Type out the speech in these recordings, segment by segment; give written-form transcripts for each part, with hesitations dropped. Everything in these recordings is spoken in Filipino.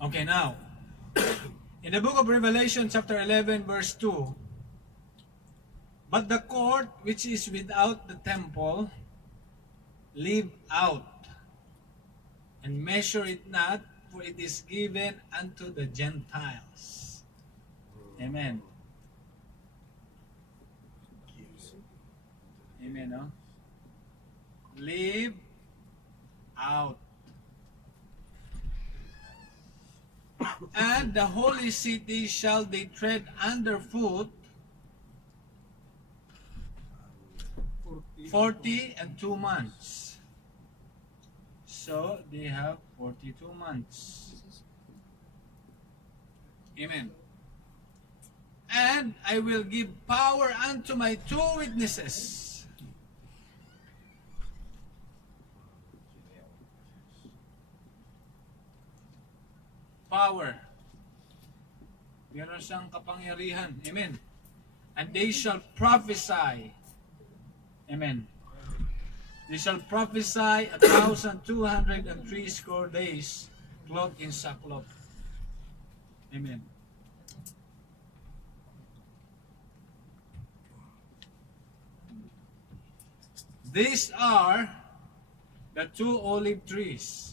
Okay, now, in the book of Revelation, chapter 11, verse 2, but the court which is without the temple, leave out, and measure it not, for it is given unto the Gentiles. Amen. Amen, no? Leave out. And the holy city shall they tread underfoot 42 months. So they have 42 months. Amen. And I will give power unto my two witnesses. Power. Meron siyang kapangyarihan. Amen. And they shall prophesy. Amen. They shall prophesy 1,203 days, clothed in sackcloth. Amen. These are the two olive trees.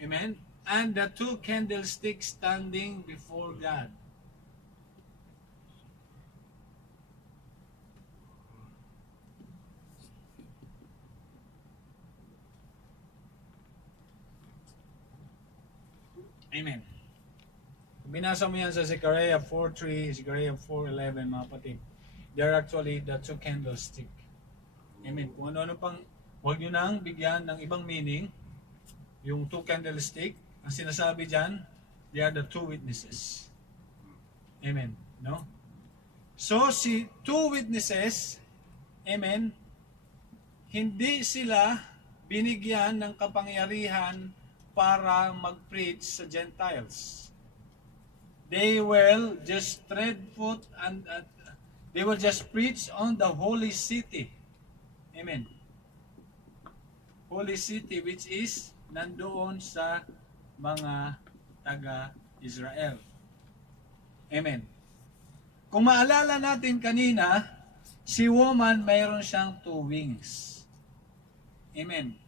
Amen. And the two candlesticks standing before God. Amen. Binasa mo yan sa Zechariah 4:3, Zechariah 4:11, mga kapatid. They're actually the two candlestick. Amen. Kung ano-ano pang, huwag nyo nang bigyan ng ibang meaning. Yung two candlestick, ang sinasabi dyan, they are the two witnesses. Amen. No? So, si two witnesses, amen, hindi sila binigyan ng kapangyarihan para mag-preach sa Gentiles. They will just tread foot and they will just preach on the holy city. Amen. Holy city which is nandoon sa mga taga-Israel. Amen. Kung maalala natin kanina, si woman mayroon siyang two wings. Amen.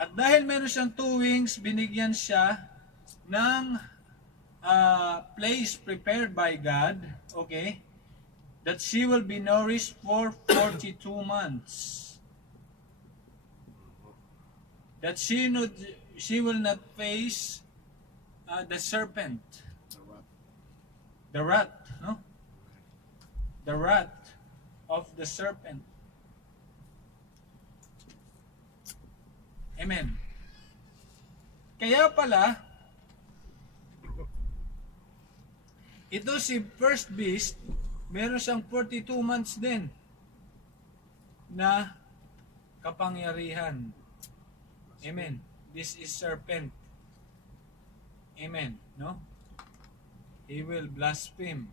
At dahil mayroon siyang two wings, binigyan siya ng place prepared by God, okay, that she will be nourished for 42 months. That she will not face the serpent, the rat, no? The rat of the serpent. Amen. Kaya pala, ito si first beast, meron siyang 42 months din na kapangyarihan. Amen. This is serpent. Amen. No? He will blaspheme.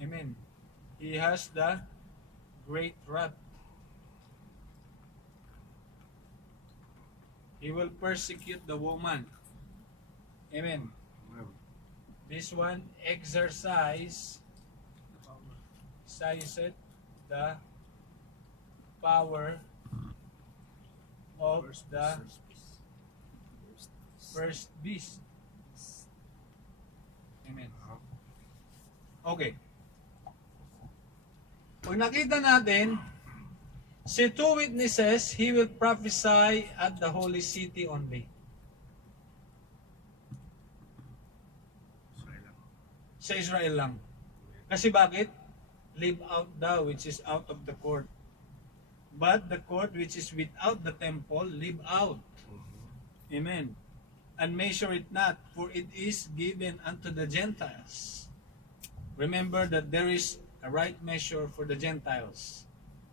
Amen. He has the great wrath. He will persecute the woman. Amen. This one exercise it the power of the first beast. Amen. Okay. Pag nakita natin, si two witnesses, he will prophesy at the holy city only. Sa Israel lang. Kasi bakit? Leave out thou which is out of the court. But the court which is without the temple, leave out. Amen. And measure it not, for it is given unto the Gentiles. Remember that there is a right measure for the Gentiles,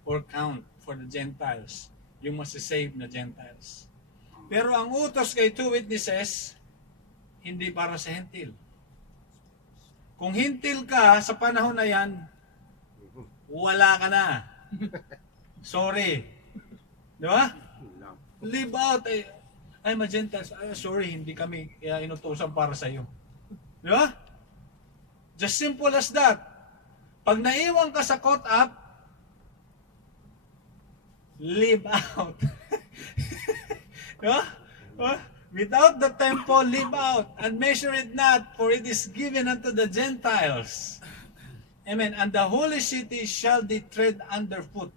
or count for the Gentiles. Yung masasave na Gentiles. Pero ang utos kay two witnesses, hindi para sa Hentil. Kung hintil ka sa panahon na yan, wala ka na. Sorry. Di ba? Live out. Ay, Magentiles, sorry, hindi kami inutusan para sa iyo. Di ba? Just simple as that. Pag naiwan ka sa caught up, live out. Di ba? Without the temple, live out, and measure it not, for it is given unto the Gentiles. Amen. And the holy city shall they tread underfoot.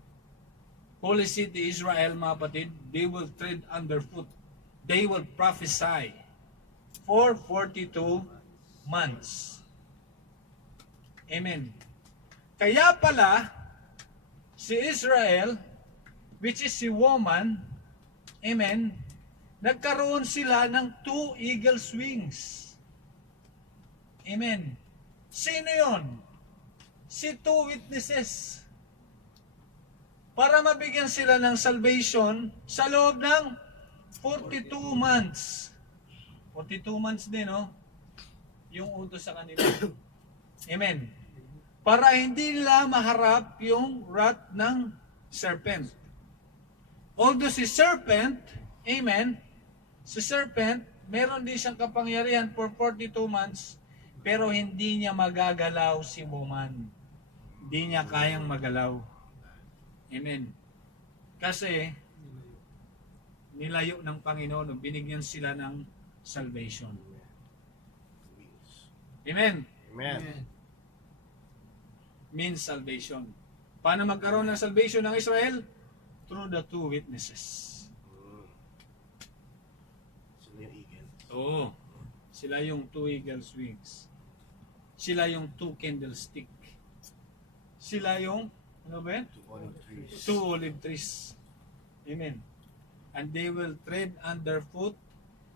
Holy city, Israel, mga kapatid, they will tread underfoot. They will prophesy for 42 months. Amen. Kaya pala, si Israel, which is si woman, amen, nagkaroon sila ng 2 eagle's wings. Amen. Sino yon? Si 2 witnesses. Para mabigyan sila ng salvation sa loob ng 42 months. 42 months din, no? Yung utos sa kanila. Amen. Para hindi nila maharap yung wrath ng serpent. Although si serpent, amen, si serpent, meron din siyang kapangyarihan for 42 months, pero hindi niya magagalaw si woman. Hindi niya kayang magalaw. Amen. Kasi, nilayo ng Panginoon, binigyan sila ng salvation. Amen. Amen. Means salvation. Paano magkaroon ng salvation ng Israel? Through the 2 witnesses. Sila yung eagle. Oo. Sila yung 2 eagle's wings. Sila yung 2 candlestick. Sila yung, ano ba yan? 2 olive trees. 2 olive trees. Amen. And they will tread underfoot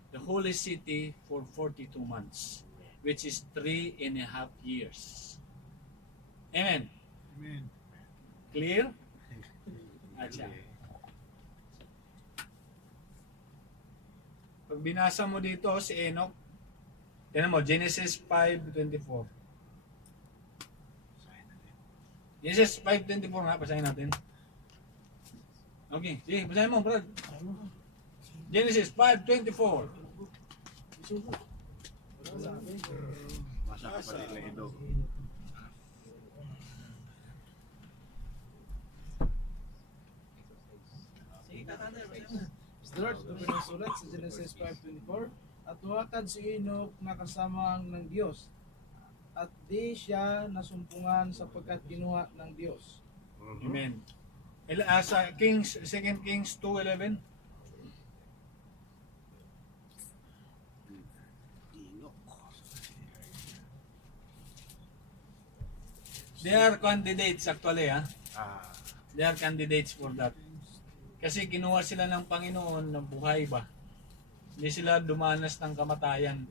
the holy city for 42 months, which is 3.5 years. Amen. Amen. Clear? Acha. Pag binasa mo dito si Enoch, tignan mo, Genesis 5:24. Genesis 5:24 nga, basahin natin. Okay, sige, basahin mo, Brad. Genesis 5:24. Masa kapatid na ito. The Lord, ito pinasulat sa Genesis 5:24, at tuwakad si Enoch na kasama ng Diyos, at di siya nasumpungan sapagkat kinuha ng Diyos. Amen. Sa Kings, 2 Kings 2:11. They are candidates actually, ha? They are candidates for that. Kasi kinuha sila ng Panginoon ng buhay ba? Hindi sila dumanas ng kamatayan,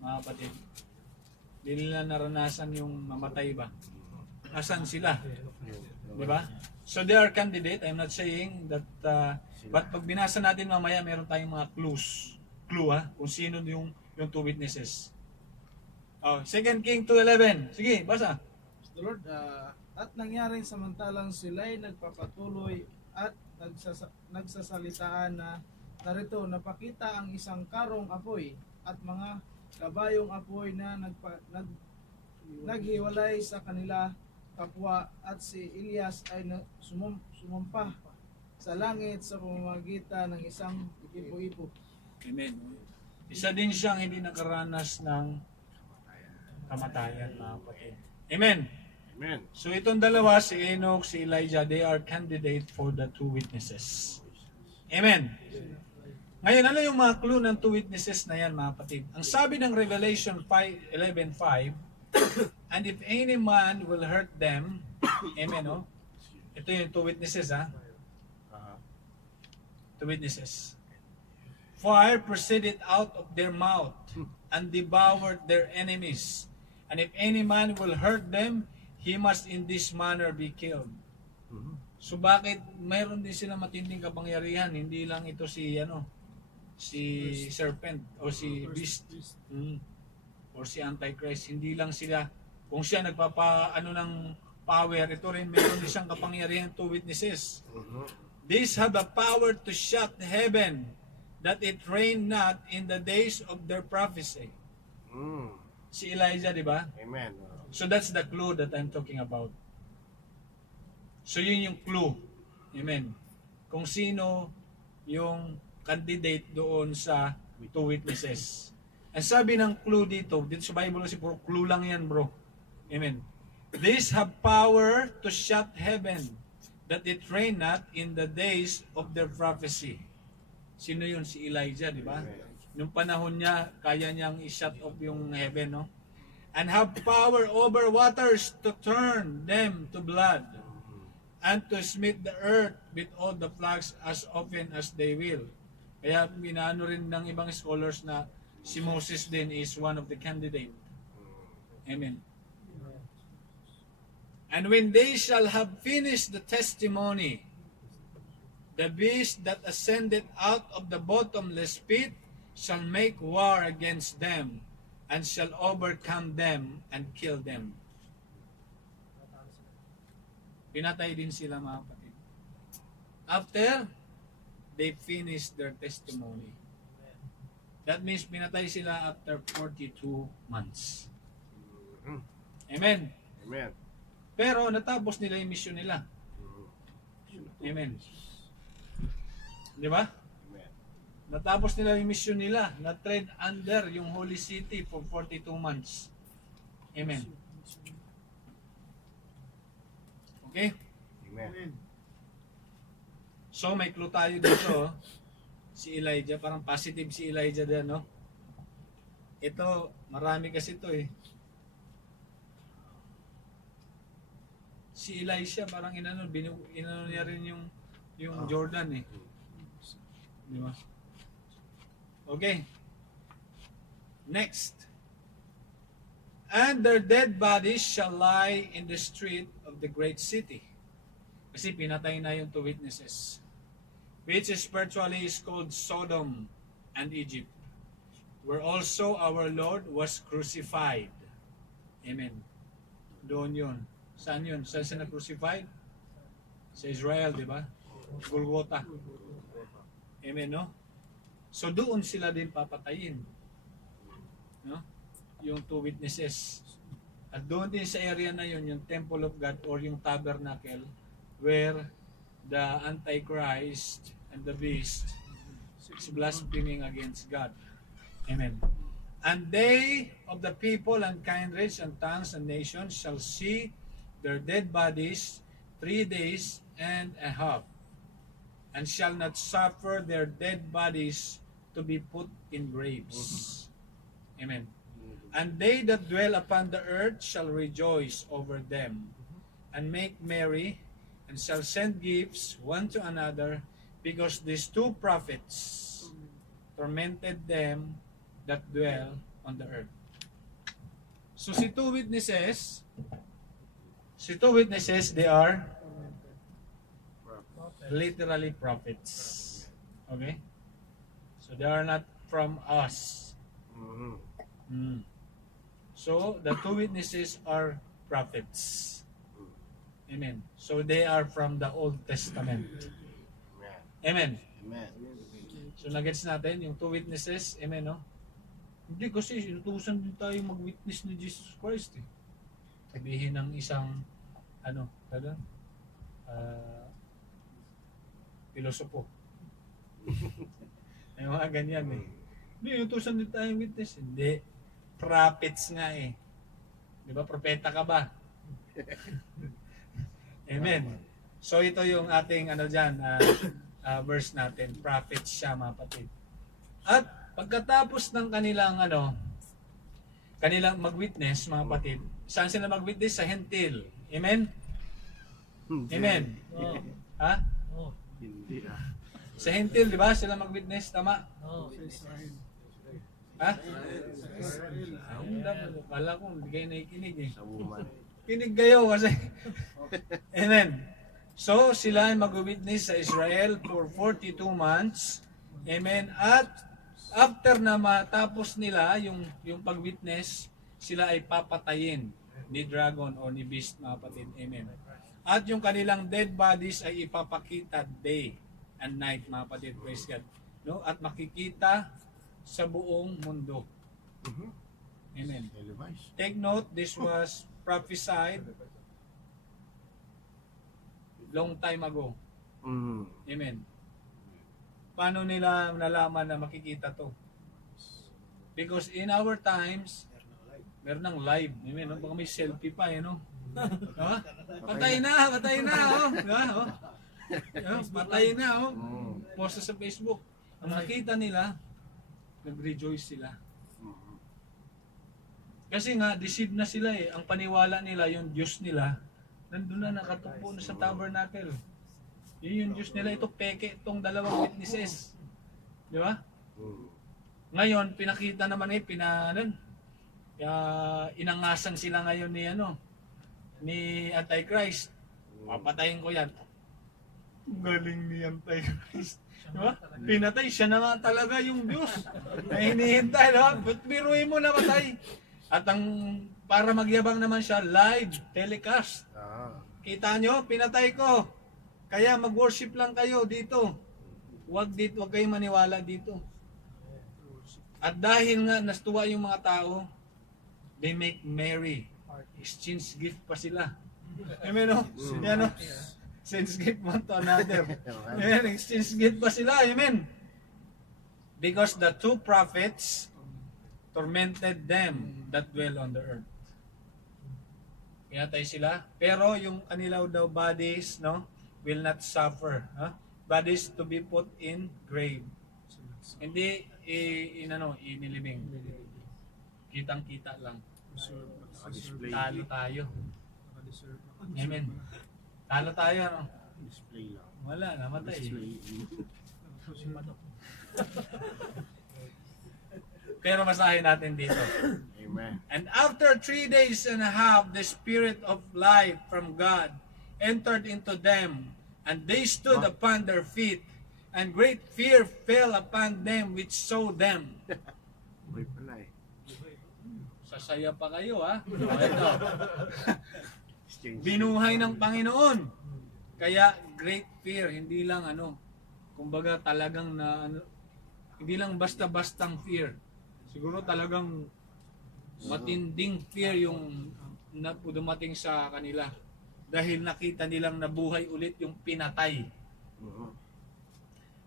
mga kapatid. Hindi nila naranasan yung mamatay ba? Asan sila? Di ba? So they are candidate. I'm not saying that, but pag binasa natin mamaya, meron tayong mga clues. Clue, ha? Kung sino yung 2 witnesses. Oh, 2 King 2:11. Sige, basa. The Lord, at nangyari samantalang sila'y nagpapatuloy at nagsasalitaan na narito napakita ang isang karong apoy at mga kabayong apoy na naghiwalay sa kanila kapwa, at si Elias ay sumumpa sa langit sa pamamagitan ng isang ipo-ipo. Amen. Isa din siyang hindi nakaranas ng kamatayan, mga kapatid. Amen. Amen. So itong dalawa, si Enoch, si Elijah, they are candidate for the 2 witnesses. Amen. Ngayon, ano yung mga clue ng 2 witnesses na yan, mga kapatid? Ang sabi ng Revelation 11:5, and if any man will hurt them, amen, no? Ito yung 2 witnesses, ha? 2 witnesses. Fire proceeded out of their mouth and devoured their enemies. And if any man will hurt them, he must in this manner be killed. So bakit mayroon din sila matinding kapangyarihan? Hindi lang ito si serpent o si beast. or si Antichrist, hindi lang sila, kung siya nagpapa-ano ng power, ito rin meron din siyang kapangyarihan, two witnesses. These have a power to shut heaven, that it rain not in the days of their prophecy. Mm. Si Elijah, di ba? Amen. So that's the clue that I'm talking about. So yun yung clue. Amen. Kung sino yung candidate doon sa two witnesses. Ang sabi ng clue dito sa Bible kasi puro clue lang yan, bro. Amen. These have power to shut heaven, that it rain not in the days of their prophecy. Sino yun? Si Elijah, di ba? Nung panahon niya, kaya niyang i-shut off yung heaven, no? And have power over waters to turn them to blood, and to smite the earth with all the plagues as often as they will. Kaya minaano rin ng ibang scholars na si Moses din is one of the candidate. Amen. And when they shall have finished the testimony, the beast that ascended out of the bottomless pit shall make war against them, and shall overcome them and kill them. Pinatay din sila, mga kapatid. After they finish their testimony. That means pinatay sila after 42 months. Amen. Amen. Pero natapos nila yung mission nila. Amen. Di ba? Amen. Natapos nila yung mission nila. Na-tread under yung holy city for 42 months. Amen. Okay? Amen. So may clue tayo dito. Si Elijah, parang positive si Elijah din, no? Ito, marami kasi ito eh. Si Elisha, parang inano niya rin yung Jordan eh. Di ba? Okay. Next. And their dead bodies shall lie in the street of the great city. Kasi pinatay na yung two witnesses. Which spiritually is called Sodom and Egypt, where also our Lord was crucified. Amen. Doon yun. Saan yun? Saan siya na-crucified? Sa Israel, di ba? Golgotha. Amen, no? So doon sila din papatayin. No? Yung two witnesses. At doon din sa area na yun, yung Temple of God or yung Tabernacle, where the Antichrist and the Beast is blaspheming against God. Amen. And they of the people and kindreds and tongues and nations shall see their dead bodies 3 days and a half, and shall not suffer their dead bodies to be put in graves. Amen. And they that dwell upon the earth shall rejoice over them, and make merry, and shall send gifts one to another, because these two prophets tormented them that dwell on the earth. So si two witnesses, they are literally prophets. Okay? So they are not from us. So the two witnesses are prophets. Amen. So they are from the Old Testament. Amen. Amen. So nagets natin yung two witnesses. Amen, no? Hindi kasi inutusan din tayo mag-witness ni Jesus Christ eh. Sabihin ng isang pilosopo. May mga ganyan eh. Hindi, inutusan din tayo witness. Hindi. Prophets nga eh. Di ba? Propeta ka ba? Amen. So ito yung ating verse natin. Prophets siya, mga kapatid. At pagkatapos ng kanilang mag-witness, mga kapatid, saan sila mag-witness? Sa Hentil. Amen? Amen. Ha? Hindi Sa Hentil, di ba? Sila mag-witness, tama? Ha? Kala ko, hindi kayo nakikinig eh. Sa woman. Kinig kayo kasi. Amen. So, sila ay mag-witness sa Israel for 42 months. Amen. At after na matapos nila yung pag-witness, sila ay papatayin ni dragon o ni beast, mga kapatid. Amen. At yung kanilang dead bodies ay ipapakita day and night, mga kapatid. Praise God. No? At makikita sa buong mundo. Mhm. Amen. Televised. Take note, this was prophesied long time ago. Mm. Amen. Paano nila nalaman na makikita to? Because in our times, meron ng live. Amen. No? Baka may selfie pa, no? Oh? Patay na, oh. Diba? Oh? Patay na, oh. Mm. Post sa Facebook. Ang nakita nila, nag-rejoice sila. Mhm. Kasi nga, deceived na sila eh. Ang paniwala nila, yung Diyos nila, nandun na nakatupo na sa tabernacle. Yun yung Diyos nila. Ito peke, itong dalawang witnesses. Di ba? Mm. Ngayon, pinakita naman inangasan sila ngayon ni Antichrist. Papatayin ko yan. Galing ni Antichrist. Diba? Pinatay siya na nga talaga yung Diyos. Na hinihintay, diba? But biruin mo na patay. At para magyabang naman siya, live telecast. Ah. Kita nyo, pinatay ko. Kaya mag-worship lang kayo dito. Huwag kayong maniwala dito. At dahil nga nastuwa yung mga tao, they make merry. Exchange gift pa sila. Amen, no? Yan, no? Exchange gift one to another. Amen, exchange gift pa sila. Amen. Because the two prophets tormented them that dwell on the earth. Pinatay sila. Pero yung kanilaw daw bodies, no, will not suffer. Bodies to be put in grave. Hindi inilibing. Kitang-kita lang. Naka-display. Talo tayo. Amen. Talo tayo, no? Display lang. Wala, namatay. Display. Pero masahin natin dito. Amen. And after 3 days and a half, the Spirit of life from God entered into them, and they stood upon their feet, and great fear fell upon them which saw them. Buhay pala eh. Sasaya pa kayo, ha? Ito. Exchange. Binuhay ng Panginoon. Kaya great fear, hindi lang kumbaga talagang hindi lang basta-bastang fear. Siguro talagang matinding fear yung dumating sa kanila dahil nakita nilang nabuhay ulit yung pinatay. Mhm.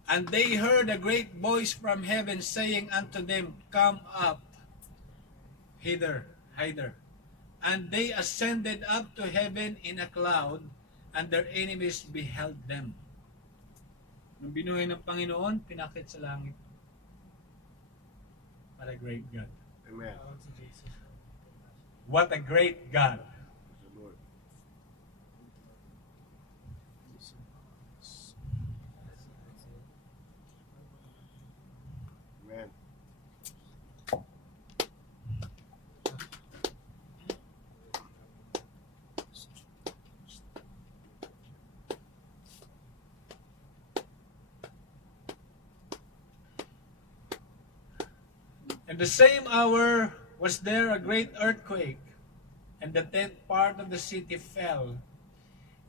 And they heard a great voice from heaven saying unto them, Come up hither. And they ascended up to heaven in a cloud, and their enemies beheld them. Nung binuhay ng Panginoon, pinakit sa langit. What a great God. Amen. What a great God. Praise the Lord. Amen. In the same hour was there a great earthquake, and the 10th part of the city fell,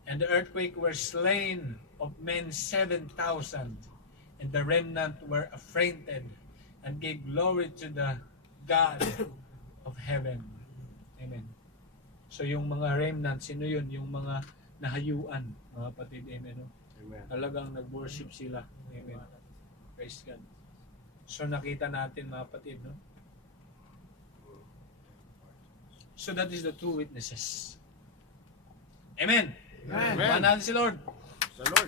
and the earthquake were slain of men 7,000, and the remnant were affrighted, and gave glory to the God of heaven. Amen. So yung mga remnant, sino yun? Yung mga nahayuan, mga kapatid. Amen. No? Amen. Talagang nag-worship sila. Amen. Praise God. So nakita natin, mga kapatid, no? So that is the two witnesses. Amen. Amen. Paano natin si Lord? Sa Lord.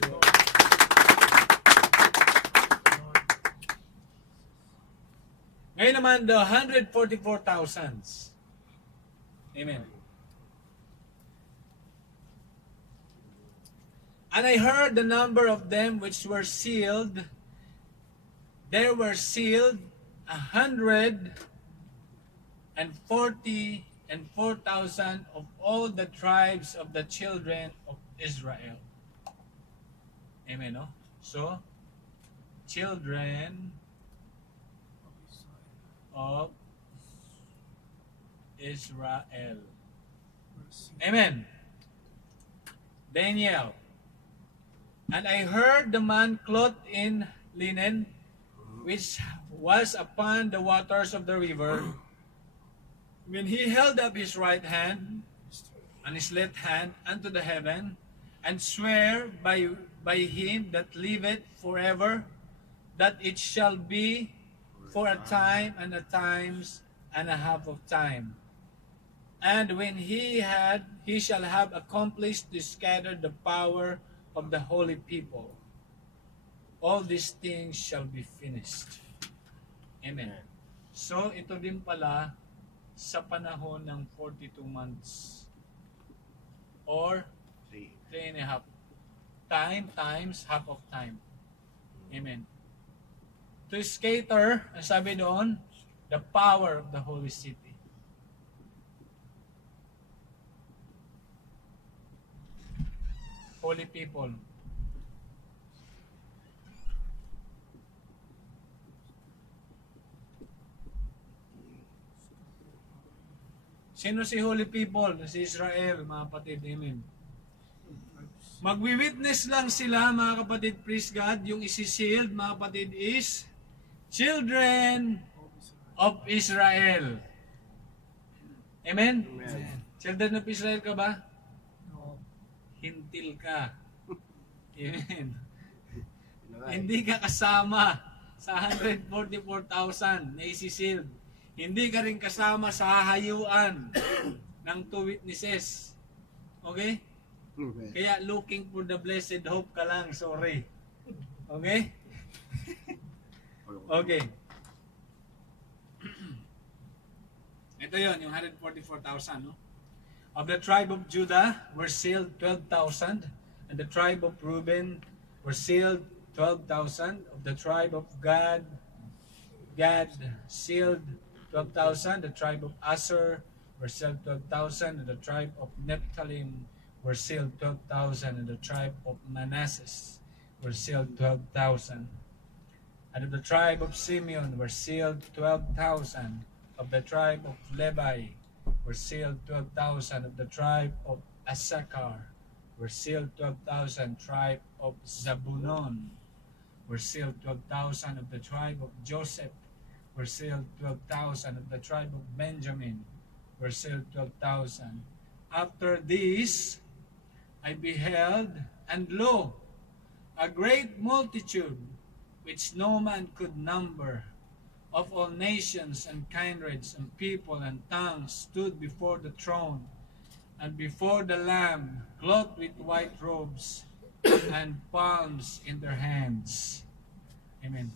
Ngayon naman, the 144,000. Amen. And I heard the number of them which were sealed. There were sealed 144,000 of all the tribes of the children of Israel. Amen, no? So, children of Israel. Amen. Daniel. And I heard the man clothed in linen, which was upon the waters of the river, when he held up his right hand and his left hand unto the heaven, and swear by him that liveth forever, that it shall be for a time and a times and a half of time. And when he shall have accomplished to scatter the power of the holy people, all these things shall be finished. Amen. So, ito din pala sa panahon ng 42 months or 3.5 time times half of time. Amen. To scatter, ang sabi doon, the power of the holy city. Holy people. Sino si holy people? Si Israel, mga kapatid. Amen. Magwi-witness lang sila, mga kapatid, praise God. Yung isi-sealed, mga kapatid, is children of Israel. Amen? Amen. Children of Israel ka ba? Hintil ka. Amen. Hindi ka kasama sa 144,000 na isi-sealed. Hindi ka rin kasama sa hahayuan ng 2 witnesses. Okay? Amen. Kaya looking for the blessed hope ka lang, sorry. Okay? Okay. Ito yon, yung 144,000, no? Of the tribe of Judah were sealed 12,000, and the tribe of Reuben were sealed 12,000. Of the tribe of Gad sealed 12,000. The tribe of Asher were sealed 12,000, and the tribe of Nephthalim were sealed 12,000, and the tribe of Manasseh were sealed 12,000. And of the tribe of Simeon were sealed 12,000. Of the tribe of Levi were sealed 12,000. Of the tribe of Issachar were sealed 12,000. Tribe of Zabulon were sealed 12,000. Of the tribe of Joseph were sealed 12,000. Of the tribe of Benjamin were sealed 12,000. After this I beheld, and lo, a great multitude, which no man could number, of all nations and kindreds and people and tongues, stood before the throne and before the Lamb, clothed with white robes and palms in their hands. Amen.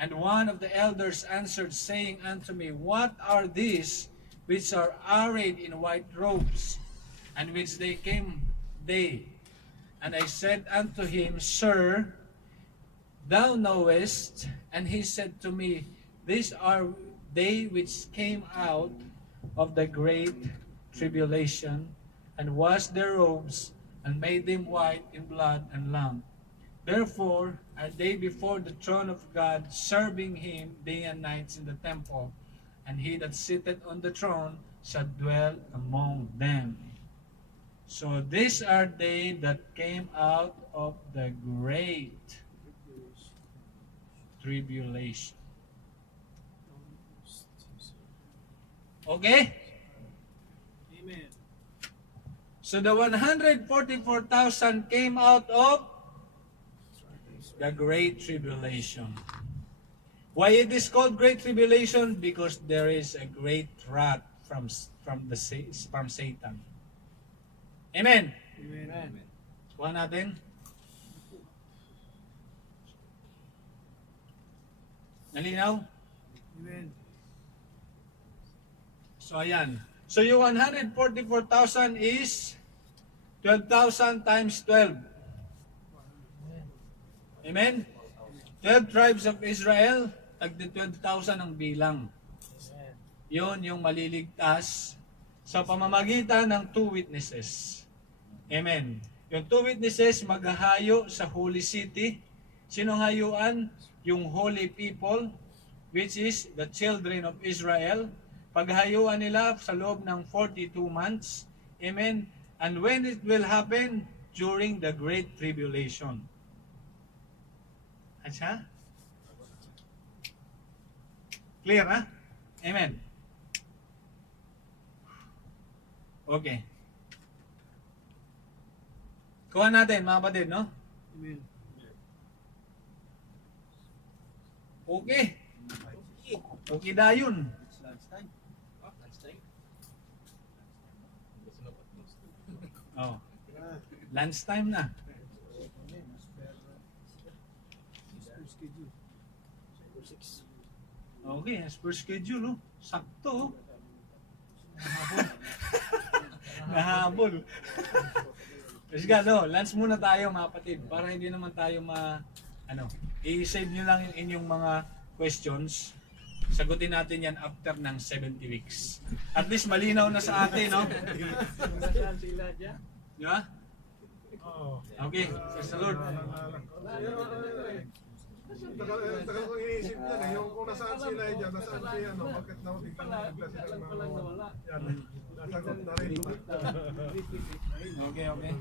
And one of the elders answered, saying unto me, What are these which are arrayed in white robes, and which they came they? And I said unto him, Sir, thou knowest. And he said to me, These are they which came out of the great tribulation, and washed their robes, and made them white in blood and lamp. Therefore are they before the throne of God, serving him day and night in the temple, and he that sitteth on the throne shall dwell among them. So these are they that came out of the great tribulation. Okay? Amen. So the 144,000 came out of the great tribulation. Why it is called great tribulation? Because there is a great wrath from Satan. Amen. Amen. Kuha natin. Nalinaw? Amen. So ayan. So yung 144,000 is 12,000 times 12. Amen? 12 tribes of Israel, tagdi 12,000 ang bilang. Yun yung maliligtas sa pamamagitan ng 2 witnesses. Amen. Yung 2 witnesses maghahayo sa Holy City. Sinong hayuan? Yung holy people, which is the children of Israel. Paghayuan nila sa loob ng 42 months. Amen. And when it will happen? During the Great Tribulation. Atsa? Clear, ha? Amen. Okay. Kuha natin, mga kapatid, no? Amen. Okay. Okay dayon. Oh. Lunch time na. Okay, as per schedule, oh. Sakto, oh. Nahabol. Kasi no, lunch muna tayo mga kapatid para hindi naman tayo i-save nyo lang yung inyong mga questions. Sagutin natin yan after ng 70 weeks. At least malinaw na sa atin, no? Di ba? Okay, praise the Lord. Tagal ko iniisip yan eh. Yung kung nasaan sila eh dyan, nasaan siya, no? Bakit na biglang bigla sila ng mga yan. Nasagot na rin. Okay, okay.